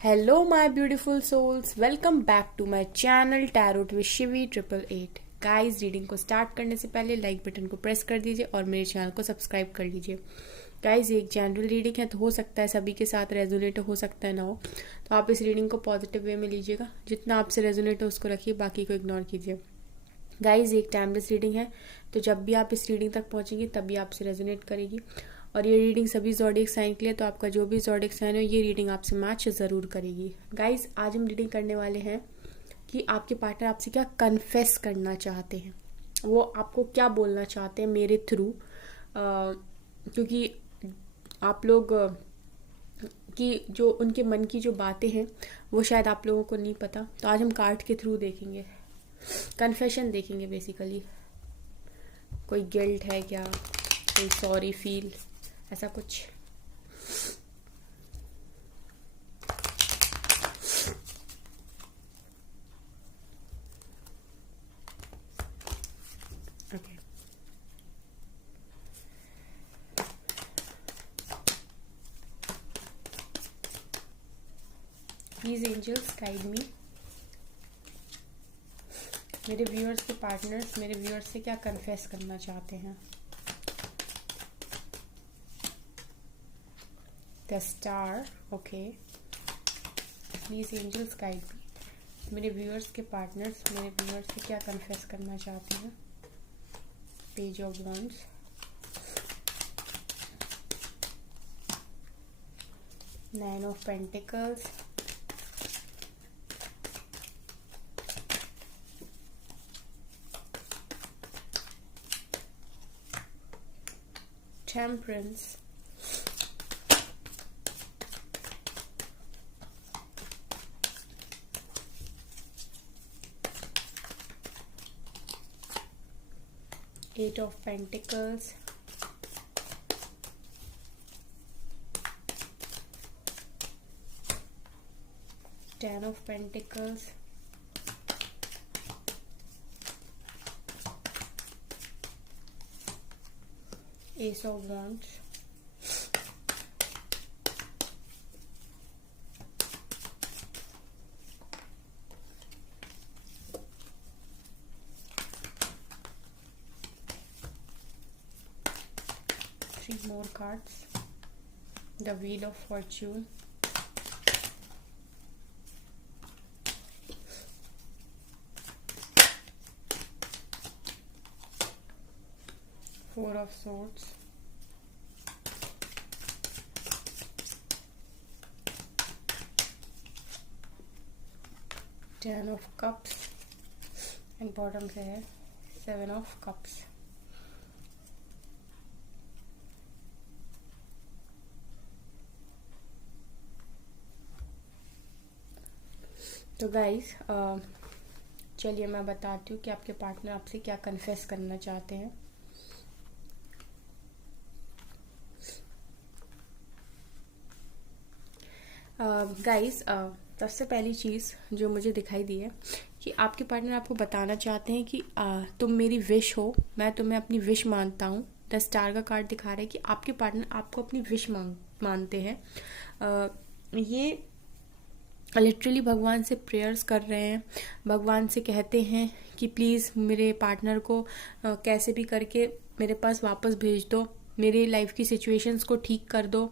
Hello, my beautiful souls. Welcome back to my channel Tarot with Shivi 888. Guys reading को start करने से पहले like button को press कर दीजिए और मेरे चैनल को सब्सक्राइब कर लीजिए। गाइस ये एक जनरल रीडिंग है तो हो सकता है सभी के साथ रेजोनेट हो सकता है ना हो, तो आप इस रीडिंग को पॉजिटिव वे में लीजिएगा। जितना आपसे रेजोनेट हो उसको रखिए, बाकी को इग्नोर कीजिए। गाइज एक टाइमलेस रीडिंग है, तो जब भी आप इस रीडिंग तक पहुंचेंगे तभी आपसे रेजोनेट करेगी। और ये रीडिंग सभी ज़ोडिएक साइन के लिए, तो आपका जो भी ज़ोडिएक साइन हो ये रीडिंग आपसे मैच ज़रूर करेगी। गाइज आज हम रीडिंग करने वाले हैं कि आपके पार्टनर आपसे क्या कन्फेस करना चाहते हैं, वो आपको क्या बोलना चाहते हैं मेरे थ्रू। क्योंकि आप लोग कि जो उनके मन की जो बातें हैं वो शायद आप लोगों को नहीं पता, तो आज हम कार्ड के थ्रू देखेंगे, कन्फेशन देखेंगे बेसिकली। कोई गिल्ट है क्या, कोई सॉरी फील, ऐसा कुछ। Okay please angels guide me. मेरे व्यूअर्स के पार्टनर्स मेरे व्यूअर्स से क्या कन्फेस करना चाहते हैं। The star, okay. Please angels guide me. मेरे व्यूअर्स के पार्टनर्स मेरे व्यूअर्स से क्या कन्फेस करना चाहते हैं। Page of wands, nine of pentacles, temperance, eight of pentacles, ten of pentacles, ace of wands, three more cards, the wheel of fortune, four of swords, ten of cups and bottom से है seven of cups. तो guys चलिए मैं बताती हूँ कि आपके partner आपसे क्या कन्फेस करना चाहते हैं। गाइस सबसे पहली चीज़ जो मुझे दिखाई दी है कि आपके पार्टनर आपको बताना चाहते हैं कि तुम मेरी विश हो, मैं तुम्हें अपनी विश मानता हूँ। द स्टार का कार्ड दिखा रहा है कि आपके पार्टनर आपको अपनी विश मानते हैं। ये लिटरली भगवान से प्रेयर्स कर रहे हैं, भगवान से कहते हैं कि प्लीज़ मेरे पार्टनर को कैसे भी करके मेरे पास वापस भेज दो, मेरी लाइफ की सिचुएशंस को ठीक कर दो,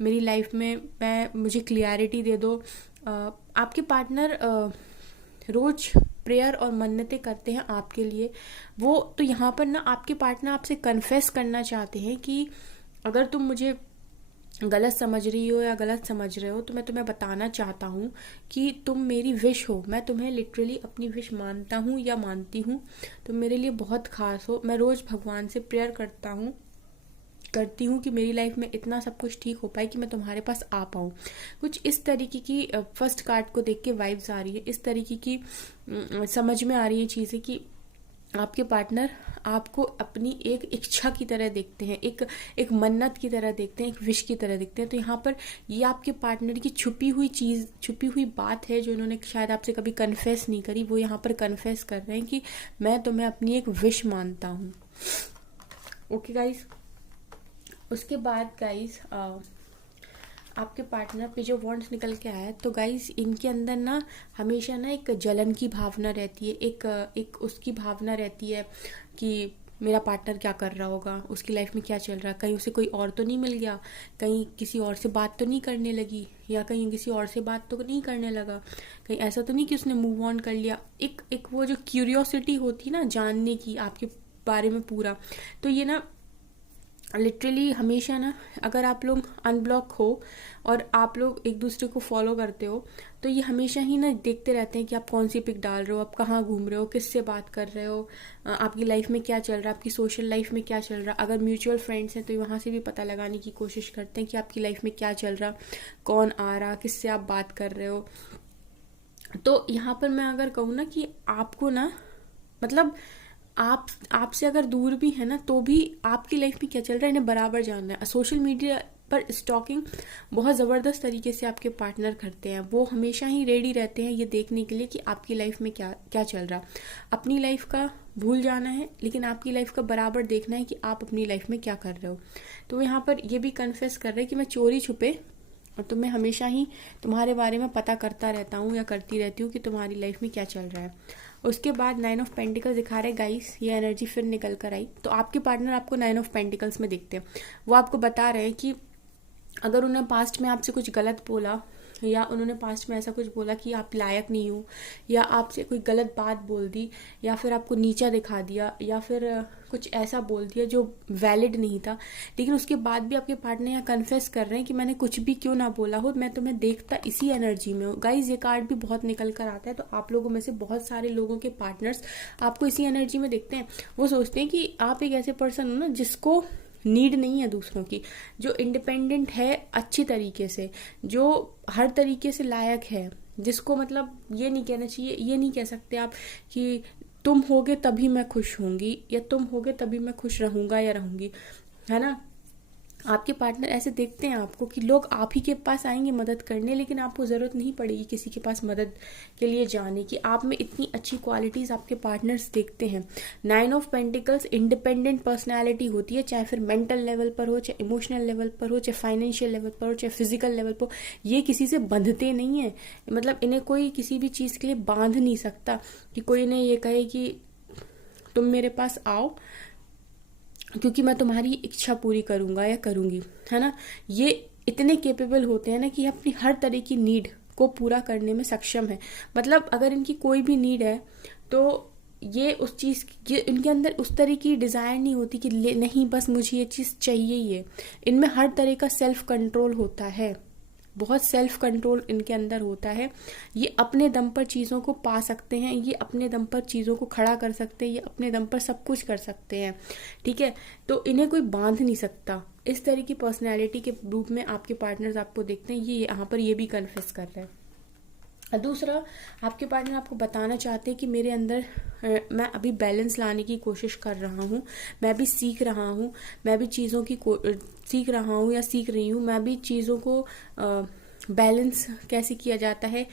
मेरी लाइफ में मुझे क्लियरिटी दे दो। आपके पार्टनर रोज प्रेयर और मन्नतें करते हैं आपके लिए। वो तो यहाँ पर ना आपके पार्टनर आपसे कन्फेस करना चाहते हैं कि अगर तुम मुझे गलत समझ रही हो या गलत समझ रहे हो तो मैं तुम्हें बताना चाहता हूँ कि तुम मेरी विश हो, मैं तुम्हें लिटरली अपनी विश मानता हूँ या मानती हूँ, तुम मेरे लिए बहुत खास हो। मैं रोज़ भगवान से प्रेयर करती हूँ कि मेरी लाइफ में इतना सब कुछ ठीक हो पाए कि मैं तुम्हारे पास आ पाऊँ। कुछ इस तरीके की फर्स्ट कार्ड को देख के वाइब्स आ रही है, इस तरीके की समझ में आ रही है चीज़ें कि आपके पार्टनर आपको अपनी एक इच्छा की तरह देखते हैं, एक मन्नत की तरह देखते हैं, एक विश की तरह देखते हैं। तो यहाँ पर ये आपके पार्टनर की छुपी हुई बात है जो उन्होंने शायद आपसे कभी कन्फेस नहीं करी, वो यहाँ पर कन्फेस कर रहे हैं कि मैं तुम्हें अपनी एक विश मानता हूँ। ओके गाइस, उसके बाद गाइस आपके पार्टनर पे जो वॉन्ट्स निकल के आया है, तो गाइज इनके अंदर ना हमेशा ना एक जलन की भावना रहती है, एक उसकी भावना रहती है कि मेरा पार्टनर क्या कर रहा होगा, उसकी लाइफ में क्या चल रहा है, कहीं उसे कोई और तो नहीं मिल गया, कहीं किसी और से बात तो नहीं करने लगी, या कहीं किसी और से बात तो नहीं करने लगा, कहीं ऐसा तो नहीं कि उसने मूव ऑन कर लिया। एक वो जो क्यूरियोसिटी होती ना जानने की आपके बारे में पूरा, तो ये ना लिटरली हमेशा ना, अगर आप लोग अनब्लॉक हो और आप लोग एक दूसरे को फॉलो करते हो, तो ये हमेशा ही ना देखते रहते हैं कि आप कौन सी पिक डाल रहे हो, आप कहाँ घूम रहे हो, किससे बात कर रहे हो, आपकी लाइफ में क्या चल रहा है, आपकी सोशल लाइफ में क्या चल रहा है। अगर म्यूचुअल फ्रेंड्स हैं तो वहाँ से भी पता लगाने की कोशिश करते हैं कि आपकी लाइफ में क्या चल रहा, कौन आ रहा, किससे आप बात कर रहे हो। तो यहाँ पर मैं अगर कहूँ ना कि आपको ना, मतलब आपसे अगर दूर भी है ना, तो भी आपकी लाइफ में क्या चल रहा है इन्हें बराबर जानना है। सोशल मीडिया पर स्टॉकिंग बहुत ज़बरदस्त तरीके से आपके पार्टनर करते हैं। वो हमेशा ही रेडी रहते हैं ये देखने के लिए कि आपकी लाइफ में क्या क्या चल रहा। अपनी लाइफ का भूल जाना है, लेकिन आपकी लाइफ का बराबर देखना है कि आप अपनी लाइफ में क्या कर रहे हो। तो यहाँ पर ये भी कन्फेस कर रहे हैं कि मैं चोरी छुपे और तुम्हें हमेशा ही तुम्हारे बारे में पता करता रहता हूँ या करती रहती हूँ कि तुम्हारी लाइफ में क्या चल रहा है। उसके बाद 9 ऑफ पेंटिकल्स दिखा रहे गाइस, ये एनर्जी फिर निकल कर आई। तो आपके पार्टनर आपको 9 ऑफ पेंटिकल्स में देखते हैं। वो आपको बता रहे हैं कि अगर उन्होंने पास्ट में आपसे कुछ गलत बोला, या उन्होंने पास्ट में ऐसा कुछ बोला कि आप लायक नहीं हो, या आपसे कोई गलत बात बोल दी, या फिर आपको नीचा दिखा दिया, या फिर कुछ ऐसा बोल दिया जो वैलिड नहीं था, लेकिन उसके बाद भी आपके पार्टनर यहाँ कन्फेस कर रहे हैं कि मैंने कुछ भी क्यों ना बोला हो, मैं तुम्हें देखता इसी एनर्जी में हूँ। गाइज ये कार्ड भी बहुत निकल कर आता है। तो आप लोगों में से बहुत सारे लोगों के पार्टनर्स आपको इसी एनर्जी में देखते हैं। वो सोचते हैं कि आप एक ऐसे पर्सन हो ना जिसको नीड नहीं है दूसरों की, जो इंडिपेंडेंट है अच्छी तरीके से, जो हर तरीके से लायक है, जिसको मतलब ये नहीं कहना चाहिए, ये नहीं कह सकते आप कि तुम होगे तभी मैं खुश होंगी, या तुम होगे तभी मैं खुश रहूंगा या रहूंगी, है ना। आपके पार्टनर ऐसे देखते हैं आपको कि लोग आप ही के पास आएंगे मदद करने, लेकिन आपको ज़रूरत नहीं पड़ेगी किसी के पास मदद के लिए जाने की। आप में इतनी अच्छी क्वालिटीज़ आपके पार्टनर्स देखते हैं। 9 ऑफ पेंटिकल्स इंडिपेंडेंट पर्सनैलिटी होती है, चाहे फिर मेंटल लेवल पर हो, चाहे इमोशनल लेवल पर हो, चाहे फाइनेंशियल लेवल पर हो, चाहे फिजिकल लेवल पर हो। ये किसी से बंधते नहीं है, मतलब इन्हें कोई किसी भी चीज़ के लिए बांध नहीं सकता कि कोई इन्हें ये कहे कि तुम मेरे पास आओ क्योंकि मैं तुम्हारी इच्छा पूरी करूंगा या करूंगी, है ना। ये इतने केपेबल होते हैं ना कि अपनी हर तरह की नीड को पूरा करने में सक्षम है। मतलब अगर इनकी कोई भी नीड है तो ये उस चीज़, ये इनके अंदर उस तरह की डिज़ायर नहीं होती कि नहीं बस मुझे ये चीज़ चाहिए ही है। इनमें हर तरह का सेल्फ कंट्रोल होता है, बहुत सेल्फ कंट्रोल इनके अंदर होता है। ये अपने दम पर चीज़ों को पा सकते हैं, ये अपने दम पर चीज़ों को खड़ा कर सकते हैं, ये अपने दम पर सब कुछ कर सकते हैं, ठीक है। तो इन्हें कोई बांध नहीं सकता। इस तरह की पर्सनैलिटी के रूप में आपके पार्टनर्स आपको देखते हैं। ये यहाँ पर ये भी कन्फेस कर रहे हैं। दूसरा, आपके पार्टनर आपको बताना चाहते हैं कि मेरे अंदर मैं अभी बैलेंस लाने की कोशिश कर रहा हूँ, मैं भी सीख रहा हूँ, मैं भी चीज़ों की सीख रहा हूँ या सीख रही हूँ, मैं भी चीज़ों को बैलेंस कैसे किया जाता है,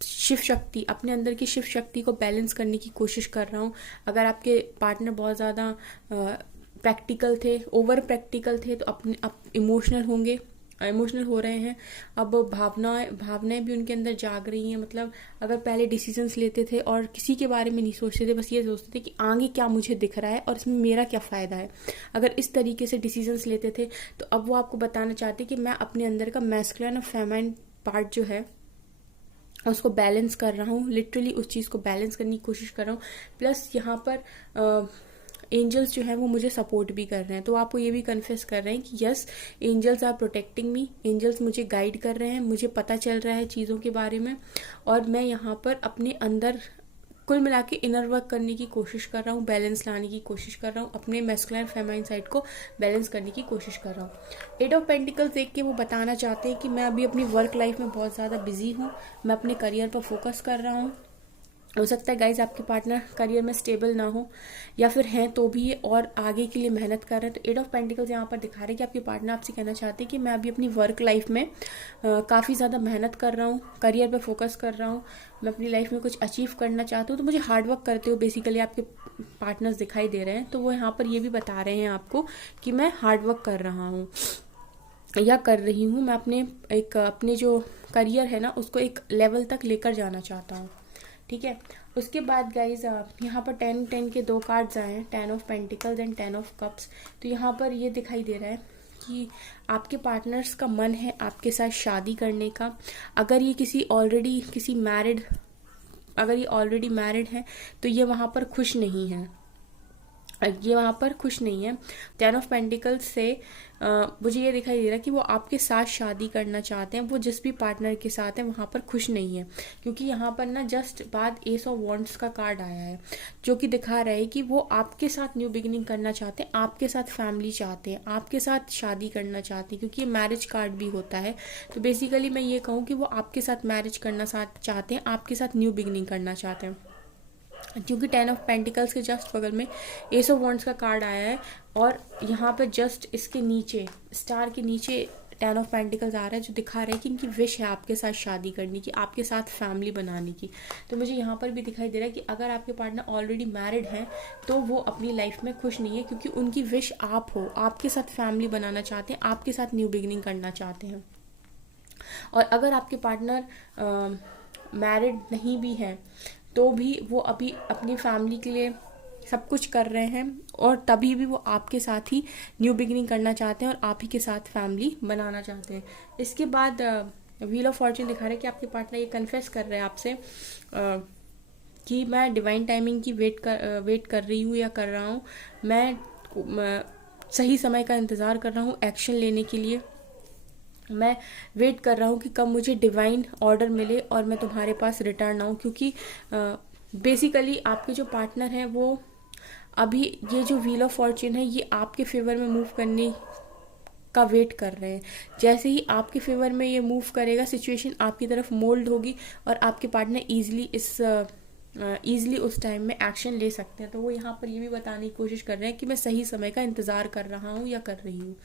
शिव शक्ति, अपने अंदर की शिव शक्ति को बैलेंस करने की कोशिश कर रहा हूँ। अगर आपके पार्टनर बहुत ज़्यादा प्रैक्टिकल थे, ओवर प्रैक्टिकल थे, तो अब इमोशनल होंगे, इमोशनल हो रहे हैं। अब भावनाएं भी उनके अंदर जाग रही हैं। मतलब अगर पहले डिसीजंस लेते थे और किसी के बारे में नहीं सोचते थे, बस ये सोचते थे कि आगे क्या मुझे दिख रहा है और इसमें मेरा क्या फ़ायदा है, अगर इस तरीके से डिसीजंस लेते थे, तो अब वो आपको बताना चाहते कि मैं अपने अंदर का मैस्कुलिन और फेमाइन पार्ट जो है उसको बैलेंस कर रहा हूँ। लिटरली उस चीज़ को बैलेंस करने की कोशिश कर रहा हूँ। प्लस यहाँ पर एंजल्स जो है वो मुझे सपोर्ट भी कर रहे हैं। तो आपको ये भी कन्फेस कर रहे हैं कि yes, angels are protecting me, angels मुझे गाइड कर रहे हैं, मुझे पता चल रहा है चीज़ों के बारे में, और मैं यहाँ पर अपने अंदर कुल मिला के इनर वर्क करने की कोशिश कर रहा हूँ, बैलेंस लाने की कोशिश कर रहा हूँ, अपने मैस्कुलिन फेमाइन साइड को बैलेंस करने की कोशिश कर रहा हूँ। 8 ऑफ पेंटिकल्स देख के वो बताना चाहते हैं कि मैं अभी अपनी वर्क लाइफ में बहुत ज़्यादा बिजी हूँ, मैं अपने करियर पर फोकस कर रहा हूँ। हो सकता है गाइज आपके पार्टनर करियर में स्टेबल ना हो, या फिर हैं तो भी और आगे के लिए मेहनत कर रहे हैं। तो 8 ऑफ पेंटिकल्स यहाँ पर दिखा रहे हैं कि आपके पार्टनर आपसे कहना चाहते हैं कि मैं अभी अपनी वर्क लाइफ में काफ़ी ज़्यादा मेहनत कर रहा हूँ, करियर पे फोकस कर रहा हूँ, मैं अपनी लाइफ में कुछ अचीव करना चाहती हूँ, तो मुझे हार्डवर्क करते हो बेसिकली आपके पार्टनर्स दिखाई दे रहे हैं। तो वो यहाँ पर ये भी बता रहे हैं आपको कि मैं हार्डवर्क कर रहा हूँ। या कर रही हूँ, मैं अपने जो करियर है ना उसको एक लेवल तक लेकर जाना चाहता हूँ। ठीक है। उसके बाद गाइज यहाँ पर 10 के 2 कार्ड्स आए हैं, 10 of pentacles and 10 of cups. तो यहाँ पर ये दिखाई दे रहा है कि आपके पार्टनर्स का मन है आपके साथ शादी करने का। अगर ये ऑलरेडी मैरिड है तो ये वहाँ पर खुश नहीं है, 10 ऑफ पेंटिकल्स से मुझे ये दिखाई दे रहा है कि वो आपके साथ शादी करना चाहते हैं, वो जिस भी पार्टनर के साथ है वहाँ पर खुश नहीं है। क्योंकि यहाँ पर ना जस्ट बाद एस ऑफ वॉन्ड्स का कार्ड आया है, जो कि दिखा रहा है कि वो आपके साथ न्यू बिगिनिंग करना चाहते हैं, आपके साथ फैमिली चाहते हैं, आपके साथ शादी करना चाहते हैं, क्योंकि ये मैरिज कार्ड भी होता है। तो बेसिकली मैं ये कहूँ कि वो आपके साथ मैरिज करना चाहते हैं, आपके साथ न्यू बिगिनिंग करना चाहते हैं। क्योंकि 10 ऑफ पेंटिकल्स के जस्ट बगल में एस ऑफ वॉन्ड्स का कार्ड आया है, और यहाँ पर जस्ट इसके नीचे स्टार के नीचे 10 ऑफ पेंटिकल्स आ रहा है, जो दिखा रहा है कि इनकी विश है आपके साथ शादी करने की, आपके साथ फैमिली बनाने की। तो मुझे यहाँ पर भी दिखाई दे रहा है कि अगर आपके पार्टनर ऑलरेडी मैरिड हैं तो वो अपनी लाइफ में खुश नहीं है, क्योंकि उनकी विश आप हो, आपके साथ फैमिली बनाना चाहते हैं, आपके साथ न्यू बिगिनिंग करना चाहते हैं। और अगर आपके पार्टनर मैरिड नहीं भी हैं तो भी वो अभी अपनी फैमिली के लिए सब कुछ कर रहे हैं, और तभी भी वो आपके साथ ही न्यू बिगिनिंग करना चाहते हैं और आप ही के साथ फैमिली बनाना चाहते हैं। इसके बाद व्हील ऑफ फॉर्च्यून दिखा रहा है कि आपके पार्टनर ये कन्फेस कर रहे हैं आपसे कि मैं डिवाइन टाइमिंग की वेट कर रही हूँ या कर रहा हूँ, मैं सही समय का इंतज़ार कर रहा हूँ एक्शन लेने के लिए, मैं वेट कर रहा हूँ कि कब मुझे डिवाइन ऑर्डर मिले और मैं तुम्हारे पास रिटर्न आऊँ। क्योंकि बेसिकली आपके जो पार्टनर हैं वो अभी ये जो व्हील ऑफ फॉर्च्यून है ये आपके फेवर में मूव करने का वेट कर रहे हैं। जैसे ही आपके फेवर में ये मूव करेगा, सिचुएशन आपकी तरफ मोल्ड होगी और आपके पार्टनर ईजिली उस टाइम में एक्शन ले सकते हैं। तो वो यहाँ पर ये भी बताने की कोशिश कर रहे हैं कि मैं सही समय का इंतज़ार कर रहा हूँ या कर रही हूँ।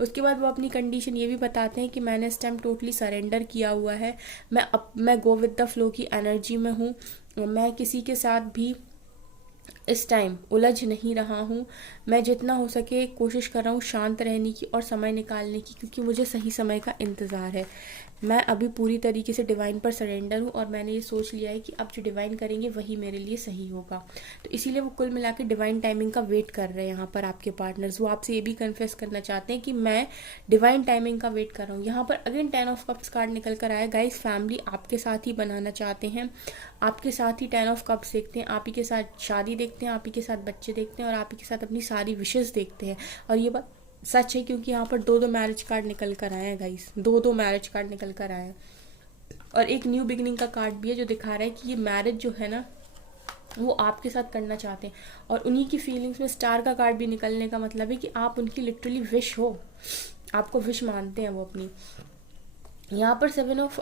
उसके बाद वो अपनी कंडीशन ये भी बताते हैं कि मैंने इस टाइम टोटली सरेंडर किया हुआ है, मैं गो विद द फ्लो की एनर्जी में हूँ, मैं किसी के साथ भी इस टाइम उलझ नहीं रहा हूँ, मैं जितना हो सके कोशिश कर रहा हूँ शांत रहने की और समय निकालने की, क्योंकि मुझे सही समय का इंतज़ार है। मैं अभी पूरी तरीके से डिवाइन पर सरेंडर हूँ और मैंने ये सोच लिया है कि अब जो डिवाइन करेंगे वही मेरे लिए सही होगा। तो इसीलिए वो कुल मिला के डिवाइन टाइमिंग का वेट कर रहे हैं यहाँ पर आपके पार्टनर्स। वो आपसे ये भी कन्फेस करना चाहते हैं कि मैं डिवाइन टाइमिंग का वेट कर रहा हूँ। यहाँ पर अगेन 10 ऑफ कप्स कार्ड निकल कर आया। गाइस, फैमिली आपके साथ ही बनाना चाहते हैं, आपके साथ ही 10 ऑफ कप्स देखते हैं, आप ही के साथ शादी देखते हैं, आप ही के साथ बच्चे देखते हैं और आप ही के साथ अपनी सारी विशेष देखते हैं। और ये बात सच है, क्योंकि यहाँ पर 2 मैरिज कार्ड निकल कर आए हैं गाइस, 2 मैरिज कार्ड निकल कर आए हैं और एक न्यू बिगिनिंग का कार्ड भी है, जो दिखा रहा है कि ये मैरिज जो है ना वो आपके साथ करना चाहते हैं। और उन्हीं की फीलिंग्स में स्टार का कार्ड भी निकलने का मतलब है कि आप उनकी लिटरली विश हो, आपको विश मानते हैं वो अपनी। यहाँ पर 7 ऑफ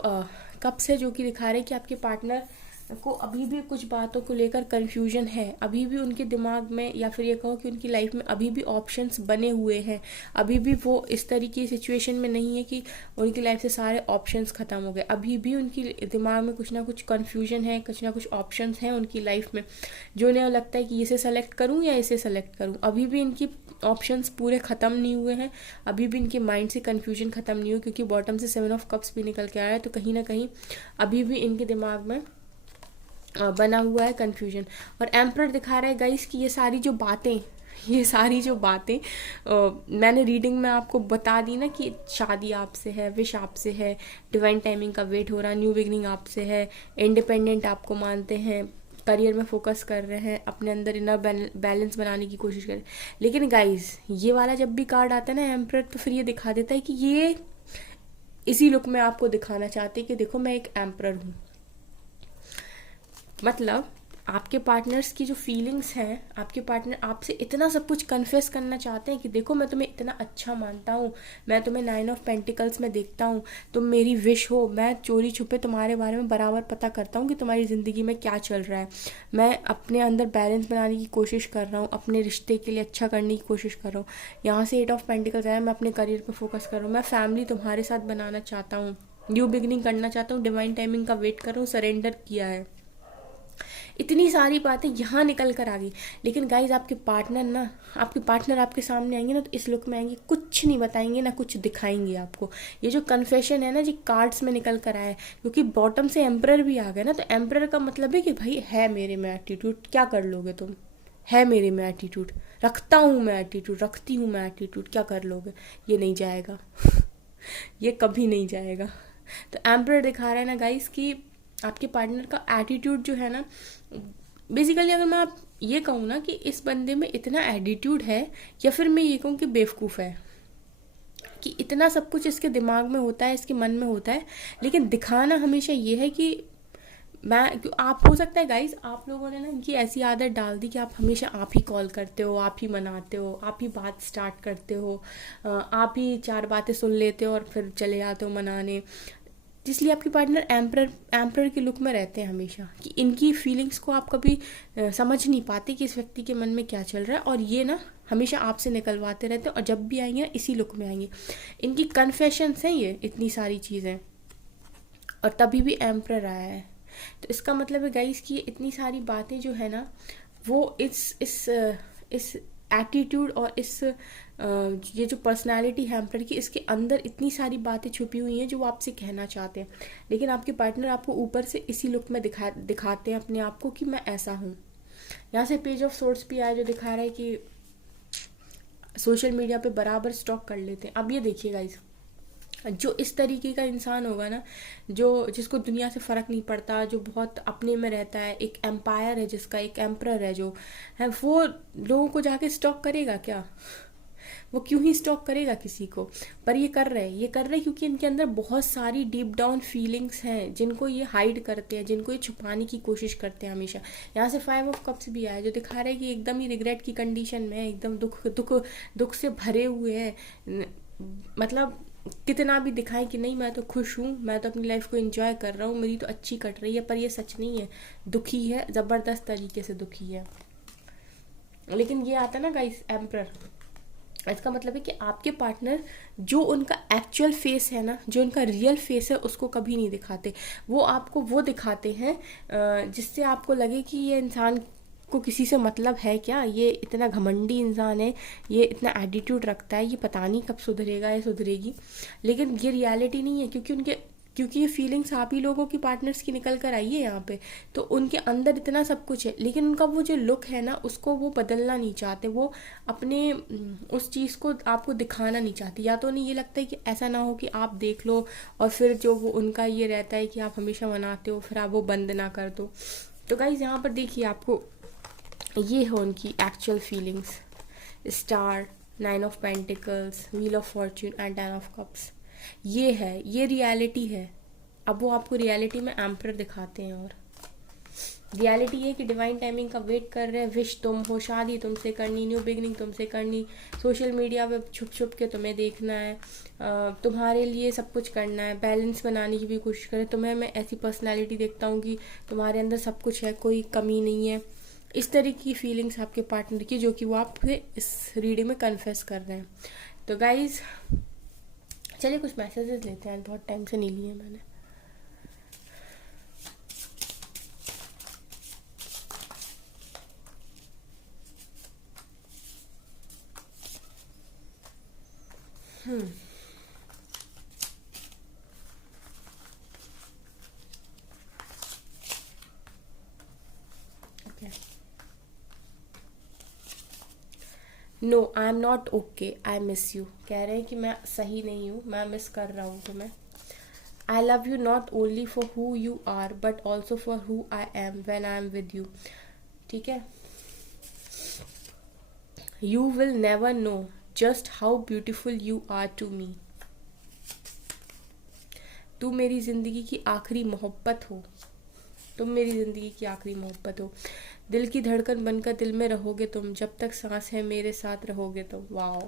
कप्स है, जो कि दिखा रहे हैं कि आपके पार्टनर को अभी भी कुछ बातों को लेकर कंफ्यूजन है, अभी भी उनके दिमाग में, या फिर ये कहो कि उनकी लाइफ में अभी भी ऑप्शंस बने हुए हैं, अभी भी वो इस तरीके की सिचुएशन में नहीं है कि उनकी लाइफ से सारे ऑप्शंस खत्म हो गए। अभी भी उनकी दिमाग में कुछ ना कुछ कंफ्यूजन है, कुछ ना कुछ ऑप्शंस हैं उनकी लाइफ में, जो उन्हें लगता है कि इसे सेलेक्ट करूँ या इसे सेलेक्ट करूँ। अभी भी इनकी ऑप्शंस पूरे ख़त्म नहीं हुए हैं, अभी भी इनके माइंड से कन्फ्यूजन ख़त्म नहीं हुई, क्योंकि बॉटम से 7 ऑफ कप्स भी निकल के आया है। तो कहीं ना कहीं अभी भी इनके दिमाग में बना हुआ है कंफ्यूजन। और एम्परर दिखा रहा है गाइस कि ये सारी जो बातें मैंने रीडिंग में आपको बता दी ना, कि शादी आपसे है, विश आपसे है, डिवाइन टाइमिंग का वेट हो रहा, न्यू बिगनिंग आपसे है, इंडिपेंडेंट आपको मानते हैं, करियर में फोकस कर रहे हैं, अपने अंदर इनर बैलेंस बनाने की कोशिश कर रहे हैं। लेकिन गाइस, ये वाला जब भी कार्ड आता है ना एम्परर, तो फिर ये दिखा देता है कि ये इसी लुक में आपको दिखाना चाहते हैं कि देखो मैं एक एम्परर हूँ। मतलब आपके पार्टनर्स की जो फीलिंग्स हैं, आपके पार्टनर आपसे इतना सब कुछ कन्फेस करना चाहते हैं कि देखो मैं तुम्हें इतना अच्छा मानता हूँ, मैं तुम्हें 9 ऑफ पेंटिकल्स में देखता हूँ, तुम मेरी विश हो, मैं चोरी छुपे तुम्हारे बारे में बराबर पता करता हूँ कि तुम्हारी ज़िंदगी में क्या चल रहा है, मैं अपने अंदर बैलेंस बनाने की कोशिश कर रहा हूँ, अपने रिश्ते के लिए अच्छा करने की कोशिश कर रहा हूँ। यहाँ से 8 ऑफ पेंटिकल्स आया, मैं अपने करियर पर फोकस कर रहा हूँ, मैं फैमिली तुम्हारे साथ बनाना चाहता हूँ, न्यू बिगिनिंग करना चाहता हूँ, डिवाइन टाइमिंग का वेट कर रहा हूँ, सरेंडर किया है। इतनी सारी बातें यहाँ निकल कर आ गई। लेकिन गाइज आपके पार्टनर ना, आपके पार्टनर आपके सामने आएंगे ना, तो इस लुक में आएंगे, कुछ नहीं बताएंगे ना कुछ दिखाएंगे आपको। ये जो कन्फेशन है ना जी, कार्ड्स में निकल कर आया है, क्योंकि बॉटम से एम्परर भी आ गया ना, तो एम्परर का मतलब है कि भाई है मेरे में एटीट्यूड, क्या कर लोगे तुम, है मेरे में एटीट्यूड, रखता हूँ मैं एटीट्यूड, रखती हूँ मैं एटीट्यूड, क्या कर लोगे। ये नहीं जाएगा ये कभी नहीं जाएगा। तो एम्परर दिखा रहा है ना गाइस कि आपके पार्टनर का एटीट्यूड जो है ना, बेसिकली अगर मैं आप ये कहूँ ना कि इस बंदे में इतना एटीट्यूड है, या फिर मैं ये कहूँ कि बेवकूफ़ है, कि इतना सब कुछ इसके दिमाग में होता है, इसके मन में होता है, लेकिन दिखाना हमेशा ये है कि आप, हो सकता है गाइज आप लोगों ने ना इनकी ऐसी आदत डाल दी कि आप हमेशा आप ही कॉल करते हो, आप ही मनाते हो, आप ही बात स्टार्ट करते हो, आप ही चार बातें सुन लेते हो और फिर चले जाते हो मनाने। इसलिए आपके पार्टनर एम्परर के लुक में रहते हैं हमेशा, कि इनकी फीलिंग्स को आप कभी समझ नहीं पाते कि इस व्यक्ति के मन में क्या चल रहा है, और ये ना हमेशा आपसे निकलवाते रहते हैं, और जब भी आएंगे ना इसी लुक में आएंगे। इनकी कन्फेशंस हैं ये, इतनी सारी चीज़ें, और तभी भी एम्परर आया है। तो इसका मतलब है गाइस कि इतनी सारी बातें जो है ना, वो इस एटीट्यूड और इस ये जो पर्सनालिटी है एम्परर की, इसके अंदर इतनी सारी बातें छुपी हुई हैं जो वो आपसे कहना चाहते हैं। लेकिन आपके पार्टनर आपको ऊपर से इसी लुक में दिखाते हैं अपने आप को कि मैं ऐसा हूँ। यहाँ से पेज ऑफ सोर्ट्स भी आया जो दिखा रहा है कि सोशल मीडिया पे बराबर स्टॉक कर लेते हैं। अब ये देखिए गाइस, जो इस तरीके का इंसान होगा ना, जिसको दुनिया से फ़र्क नहीं पड़ता, जो बहुत अपने में रहता है, एक एम्पायर है जिसका, एक एम्परर है जो है, वो लोगों को जाके स्टॉक करेगा क्या? वो क्यों ही स्टॉक करेगा किसी को? पर ये कर रहे क्योंकि इनके अंदर बहुत सारी डीप डाउन फीलिंग्स हैं जिनको ये हाइड करते हैं, जिनको ये छुपाने की कोशिश करते हैं हमेशा। यहाँ से 5 ऑफ कप्स भी आया जो दिखा रहा है कि एकदम ही रिग्रेट की कंडीशन में है, एकदम दुख से भरे हुए हैं। मतलब कितना भी दिखाएं कि नहीं मैं तो खुश हूँ, मैं तो अपनी लाइफ को एंजॉय कर रहा हूँ, मेरी तो अच्छी कट रही है, पर ये सच नहीं है, दुखी है, ज़बरदस्त तरीके से दुखी है। लेकिन ये आता ना गाइस एम्परर, इसका मतलब है कि आपके पार्टनर जो उनका एक्चुअल फेस है ना, जो उनका रियल फेस है, उसको कभी नहीं दिखाते। वो आपको वो दिखाते हैं जिससे आपको लगे कि ये इंसान को किसी से मतलब है क्या, ये इतना घमंडी इंसान है, ये इतना एटीट्यूड रखता है, ये पता नहीं कब सुधरेगा या सुधरेगी। लेकिन ये रियलिटी नहीं है, क्योंकि ये फीलिंग्स आप ही लोगों की पार्टनर्स की निकल कर आई है यहाँ पे। तो उनके अंदर इतना सब कुछ है, लेकिन उनका वो जो लुक है ना, उसको वो बदलना नहीं चाहते। वो अपने उस चीज़ को आपको दिखाना नहीं चाहते। या तो उन्हें ये लगता है कि ऐसा ना हो कि आप देख लो, और फिर जो वो उनका ये रहता है कि आप हमेशा मनाते हो, फिर आप वो बंद ना कर दो। तो गाइज यहाँ पर देखिए, आपको ये है उनकी actual feelings. Star, 9 of pentacles, wheel of Fortune and 10 of cups. ये है, ये रियलिटी है। अब वो आपको रियलिटी में एम्परर दिखाते हैं, और रियलिटी ये कि डिवाइन टाइमिंग का वेट कर रहे हैं। विश तुम हो, शादी तुमसे करनी, न्यू बिगनिंग तुमसे करनी, सोशल मीडिया पे छुप छुप के तुम्हें देखना है, तुम्हारे लिए सब कुछ करना है, बैलेंस बनाने की भी कोशिश करें। तुम्हें मैं ऐसी पर्सनैलिटी देखता हूँ कि तुम्हारे अंदर सब कुछ है, कोई कमी नहीं है। इस तरह की फीलिंग्स आपके पार्टनर की, जो कि वो आपसे इस रीडिंग में कन्फेस कर रहे हैं। तो गाइज चलिए कुछ मैसेजेस लेते हैं, बहुत टाइम से नहीं लिए मैंने। No, I am not okay, I miss you. कह रहे हैं कि मैं सही नहीं हूँ, मैं मिस कर रहा हूँ तुम्हें। I love you not only for who you are but also for who I am when I am with you. ठीक है, you will never know just how beautiful you are to me. तू मेरी जिंदगी की आखिरी मोहब्बत हो, तुम मेरी ज़िंदगी की आखिरी मोहब्बत हो। दिल की धड़कन बनकर दिल में रहोगे तुम, जब तक सांस है मेरे साथ रहोगे तुम। Wow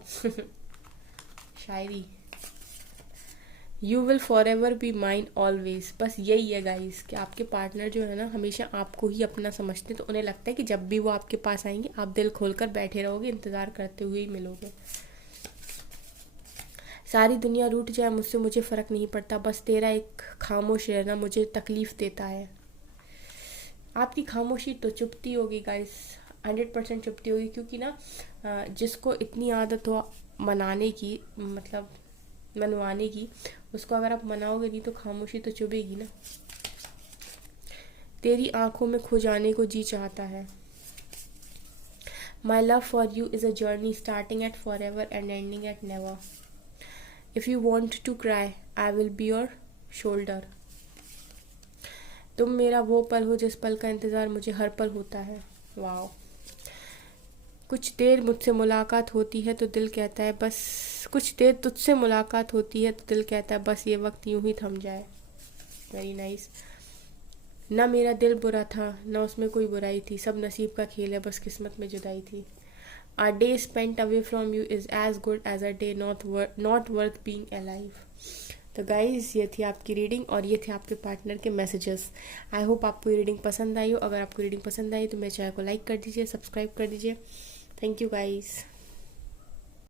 Shayari. You will for ever be mine always. बस यही है गाइस कि आपके पार्टनर जो है ना, हमेशा आपको ही अपना समझते हैं। तो उन्हें लगता है कि जब भी वो आपके पास आएंगे, आप दिल खोलकर बैठे रहोगे, इंतज़ार करते हुए ही मिलोगे। सारी दुनिया रूठ जाए मुझसे, मुझे फ़र्क नहीं पड़ता, बस तेरा एक खामोश रहना मुझे तकलीफ़ देता है। आपकी खामोशी तो चुपती होगी गाइस, 100% चुपती होगी, क्योंकि ना जिसको इतनी आदत हो मनाने की, मतलब मनवाने की, उसको अगर आप मनाओगे नहीं तो खामोशी तो चुभेगी ना। तेरी आंखों में खो जाने को जी चाहता है। My love for you is a journey starting at forever and ending at never. If you want to cry I will be your shoulder. तुम मेरा वो पल हो जिस पल का इंतज़ार मुझे हर पल होता है। वाह। कुछ देर मुझसे मुलाकात होती है तो दिल कहता है बस, कुछ देर तुझसे मुलाकात होती है तो दिल कहता है बस ये वक्त यूं ही थम जाए। Very nice. ना मेरा दिल बुरा था ना उसमें कोई बुराई थी, सब नसीब का खेल है, बस किस्मत में जुदाई थी। Our day spent away from you is as good as a day not worth being alive. तो गाइज ये थी आपकी रीडिंग और ये थे आपके पार्टनर के मैसेजेस। आई होप आपको ये रीडिंग पसंद आई हो। अगर आपको रीडिंग पसंद आई तो मेरे चैनल को लाइक कर दीजिए, सब्सक्राइब कर दीजिए। Thank you guys.